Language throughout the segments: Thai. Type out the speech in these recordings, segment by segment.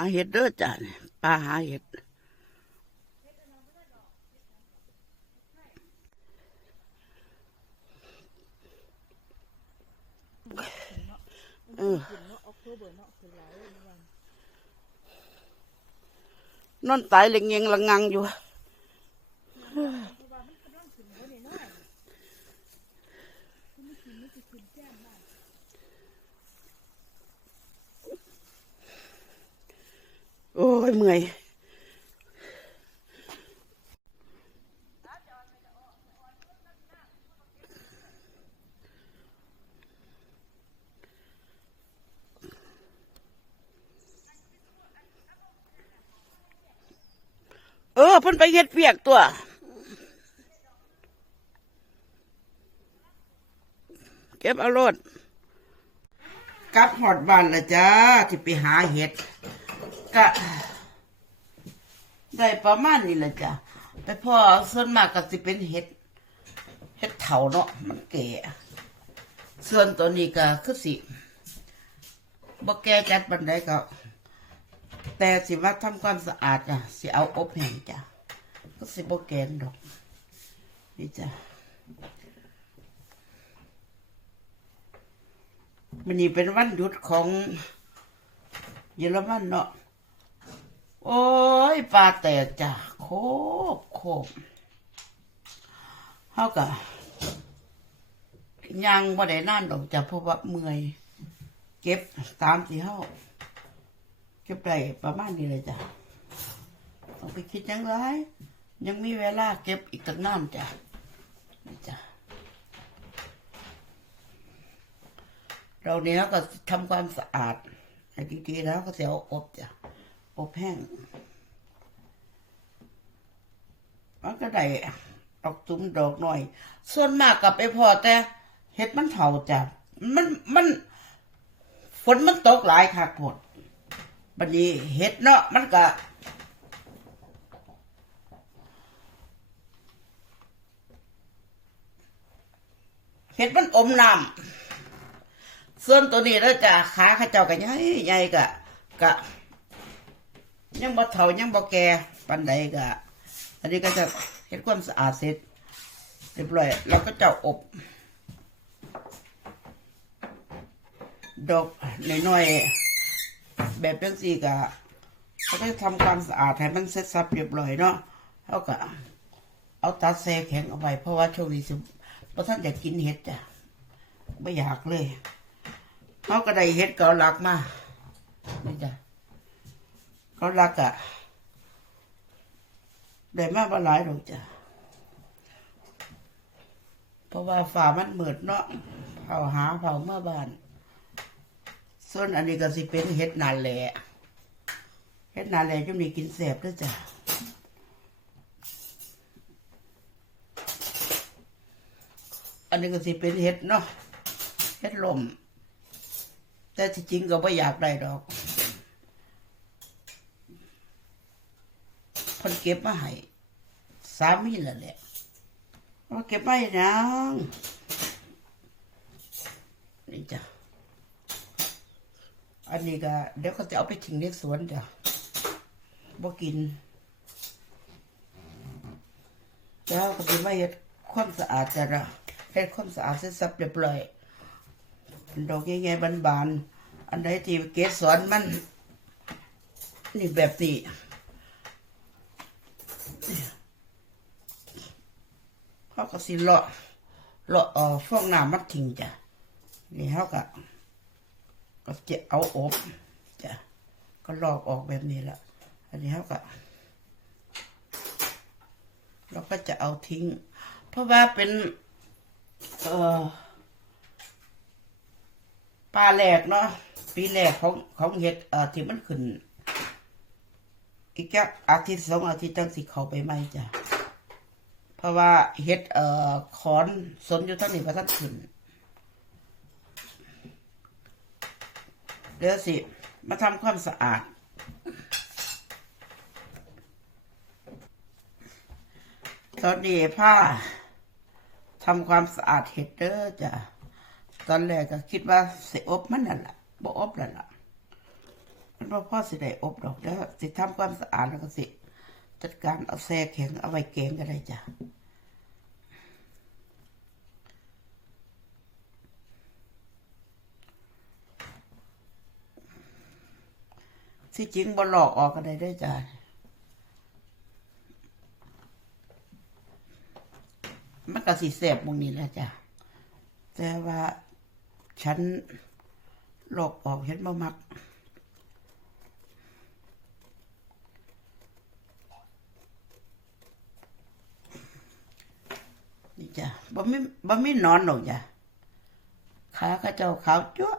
าเห็ดเด้อจ้ะนี่ปลาหาเห็ดเออนอนตายเล็งเงงละงังอยู่ โอ้ยเมื่อยเออเพิ่นไปเฮ็ดเปียกตัว เก็บเอารถกลับหอดบ้านละจ้าที่ไปหาเห็ด กะได้ประมาณนี้แหละจ้ะไปพอส่วนมากก็สิเป็นเห็ดเห็ดเถาเนาะมันแก่ส่วนตัวนี้ก็คือสิบ่แก่จัดบันไดก็แต่สิว่าทำความสะอาดจ้ะสิเอาอบแห้งจ้ะก็สิบ่แกนดอกนี่จ้ะมันนี่เป็นวันหยุดของเยอรมันเนาะ โอ้ยปลาแตกจ้ะโคบโคบเฮากะยังบ่ได้นั่นดอกจ้ะเพราะว่าเมื่อย เก็บตามที่เฮาเก็บได้ประมาณนี้เลยจ้ะต้องไปคิดยังไงยังมีเวลาเก็บอีกตั้งนานจ้ะนี่จ้ะเราเนี้ยก็ทำความสะอาดให้ดีๆแล้วก็เสียวอบจ้ะ อบแห้งมันก็ได้ดอกตุ้มดอกหน่อย ส่วนมากกับไปพอแต่เห็ดมันเถาจ้ะมันมันฝนมันตกหลายค่ะหมดบัดนี้เห็ดเนาะมันก็เห็ดมันอมน้ำส่วนตัวนี้แล้วจะขาข้าเจ้ากันใหญ่ใหญ่กะกะ ยังบ่เฒ่ายังบ่แก่ปานใดก็อันนี้ก็จะเฮ็ดความสะอาดเสร็จเรียบร้อยเราก็จะอบ ดอกน้อยๆแบบจังซี่ก็ก็ได้ทำความสะอาดให้มันเสร็จสับเรียบร้อยเนาะเฮาก็เอาตัดแซ่แข็งเอาไว้เพราะว่าช่วงนี้สิบ่ทันอยากกินเห็ดจ้ะไม่อยากเลยเฮาก็ได้เห็ดเกาหลักมานี่จ้ะ เขารักอะได้มากกว่าหลายดอกจ้ะเพราะว่าฝ่ามันหมืดเนาะเผาหาเผาเมื่อบ้าน ส่วนอันนี้ก็สิเป็นเห็ดนาแหละเห็ดนาแหละจุนี้กินแสบด้วยจ้ะอันนี้ก็สิเป็นเห็ดเนาะเห็ดลมแต่ที่จริงก็ไม่อยากได้ดอก เพิ่นเก็บมาให้สามีนั่นแหละว่าเก็บไว้ยังนี่จ้ะอันนี้ก็เดี๋ยวเขาจะเอาไปทิ้งในสวนจ้ะบ่กินแล้วก็จะมาเฮ็ดความสะอาดจ้ะนะเฮ็ดความสะอาดเสร็จสับเรียบร้อยดอกใหญ่ๆบานๆอันใดที่เกสรมัน นี่แบบนี้ เขาก็สิเลาะเลาะเอ่อฟองน้ำมันทิ้งจ้ะนี่เขาก็ก็จะเอาอบจ้ะก็ลอกออกแบบนี้แหละอันนี้เขาก็เราก็จะเอาทิ้ง เพราะว่าเป็น เออปลาแหลกเนาะปีแรกของของเห็ดเอ่อที่มันขึ้น อีกแค่อาทิตย์สองอาทิตย์จังสิเขาไปไหมจ้ะ เพราะว่าเฮ็ดเอ่อขอนสนอยู่เท่านี้พระท่านขึ้นเดี๋ยวสิ มาทำความสะอาด ตอนนี้ผ้าทำความสะอาดเห็ดเด้อจ้ะ ตอนแรกก็คิดว่าสิอบมันนั่นแหละบ่อบแล้วล่ะมันบ่พ่อสิได้อบดอกแล้วสิทำความสะอาดแล้วก็สิ จัดการเอาแซ่แข็งเอาไว้แกงก็ได้จ้ะที่จริงบ่หลอกออกก็ได้ได้จ้ะมันก็สิแสบมงนี้แหละจ้ะ แต่ว่าฉันหลอกออกฉันบ่มัก นี่จ้ะ บ่มีบ่มีนอนหรอกจ้ะขาข้าเจ้าขาวจั๊ว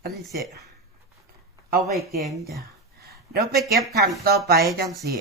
อันนี้เสียเอาไว้แกงจ้ะเดี๋ยวไปเก็บขังต่อไปจังสิ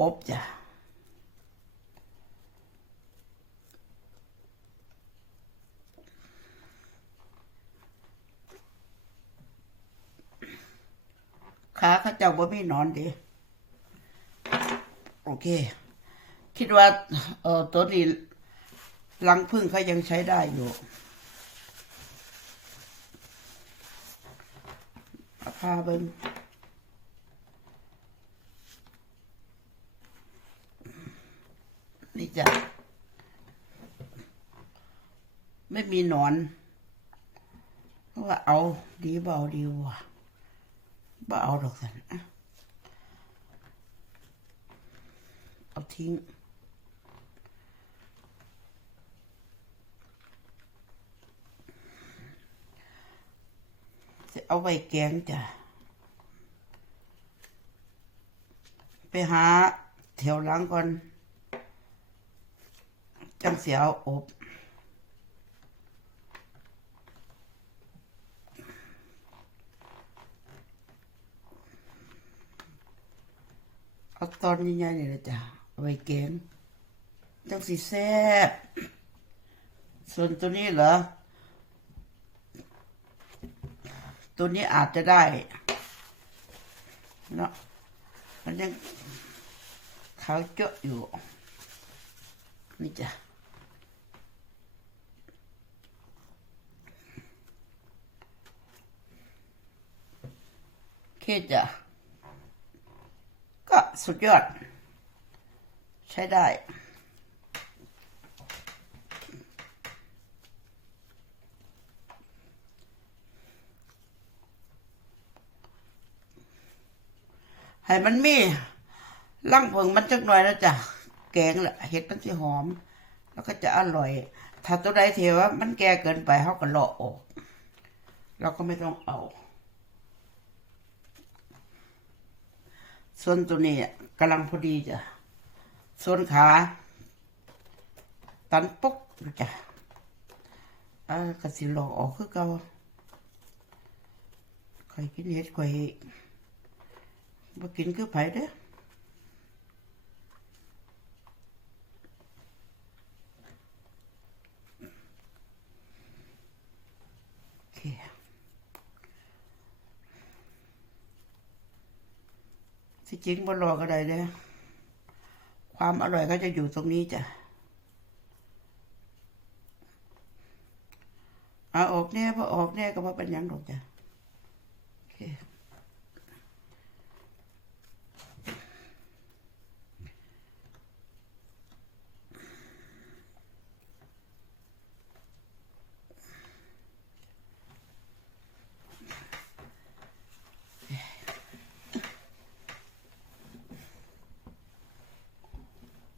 อบจ้ะขาข้าเจ้าบ่มีนอนเดีโอเค คิดว่าเออตัวนี้ลังพึ่งเขายังใช้ได้อยู่พาเบิ้งนี่จ้ะไม่มีหนอนเพราะว่าเอาดีเบาดีว่ะบ่เอาดอกสันเอาทิ้ง เอาไว้แกงจ้ะ ไปหาแถวหลังก่อน จังเสียเอาอบเอาตอนใหญ่ๆนี่แหละจ้ะเอาไว้แกงจังสีแซ่บส่วนตัวนี้เหรอ ตัวนี้อาจจะได้เนาะมันยังเขาเจาะอยู่ นี่จ้ะเคจ้ะก็สุดยอด ใช้ได้ ให้มันมีร่างเพิงมันจักหน่อยนะจ๊ะแกงละเห็ดมันสิหอม แล้วก็จะอร่อย ถ้าตัวใดเทว่ามันแก่เกินไปเขาก็เลาะออกเราก็ไม่ต้องเอา ส่วนตัวนี้กำลังพอดีจ้ะ ส่วนขา ตันปุ๊กจ้ะกระสิหลอกออกคือเก่าใครกินเห็ดข่อย บ่กินคือไผเด้อที่จริงบนรอก็ได้เด้ความอร่อยก็จะอยู่ตรงนี้จ้ะเอาออกแน่พอออกแน่ก็ว่าเป็นยังหรอกจ้ะโอเค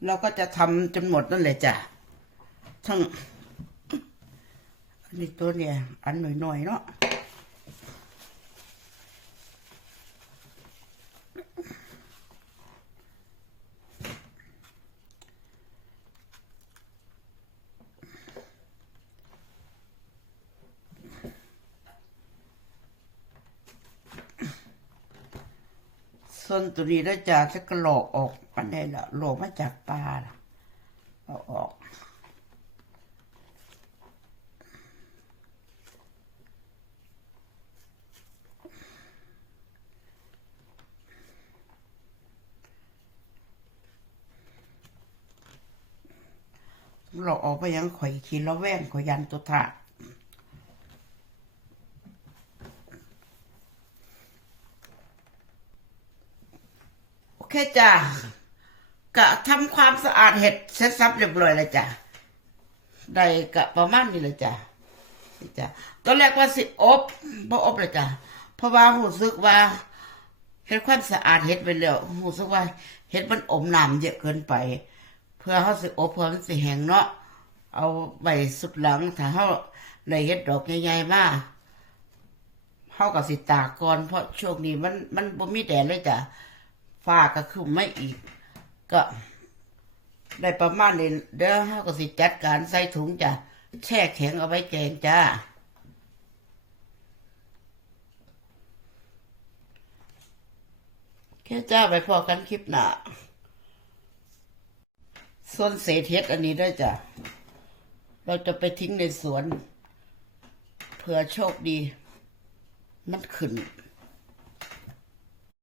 เราก็จะทำจนหมดนั่นแหละจ้ะ ทั้ง อันนี้ตัวเนี่ย อันหน่อยๆเนาะ ส่วนตัวนี้แล้วจะจะกระโหลกออกมันได้ละโหลกมาจากปลาน่ะเอาออกเราออกไปยังข่อยขี่ละแว่งข่อยยันตัวถาด เคจ้ะกะทำความสะอาดเห็ดเสร็จสับเรียบร้อยแล้วจ้ะได้กะประมาณนี้เลยจ้ะนี่จ้ะตอนแรกว่าสิอบบ่อบเลยจ้ะเพราะว่ารู้สึกว่าเฮ็ดความสะอาดเห็ดไปแล้วรู้สึกว่าเห็ดมันอมน้ำเยอะเกินไป เพื่อเฮาสิอบเพื่อมันสิแห้งเนาะเอาไว้สุดหลังถ้าเฮาได้เฮ็ดดอกใหญ่ๆมาเฮาก็สิตากก่อนเพราะช่วงนี้มันมันบ่มีแดดเลยจ้ะ ฟ้าก็คือไม่อีก ก็ได้ประมาณนี้เดี๋ยวเขาก็สิจัดการใส่ถุงจ้ะแช่แข็งเอาไว้แกงจ้าแค่จ้าไปพอกันคลิปหน้าส่วนเศษเห็ดอันนี้ด้วยจ้ะ เราจะไปทิ้งในสวน เผื่อโชคดี มันขึ้น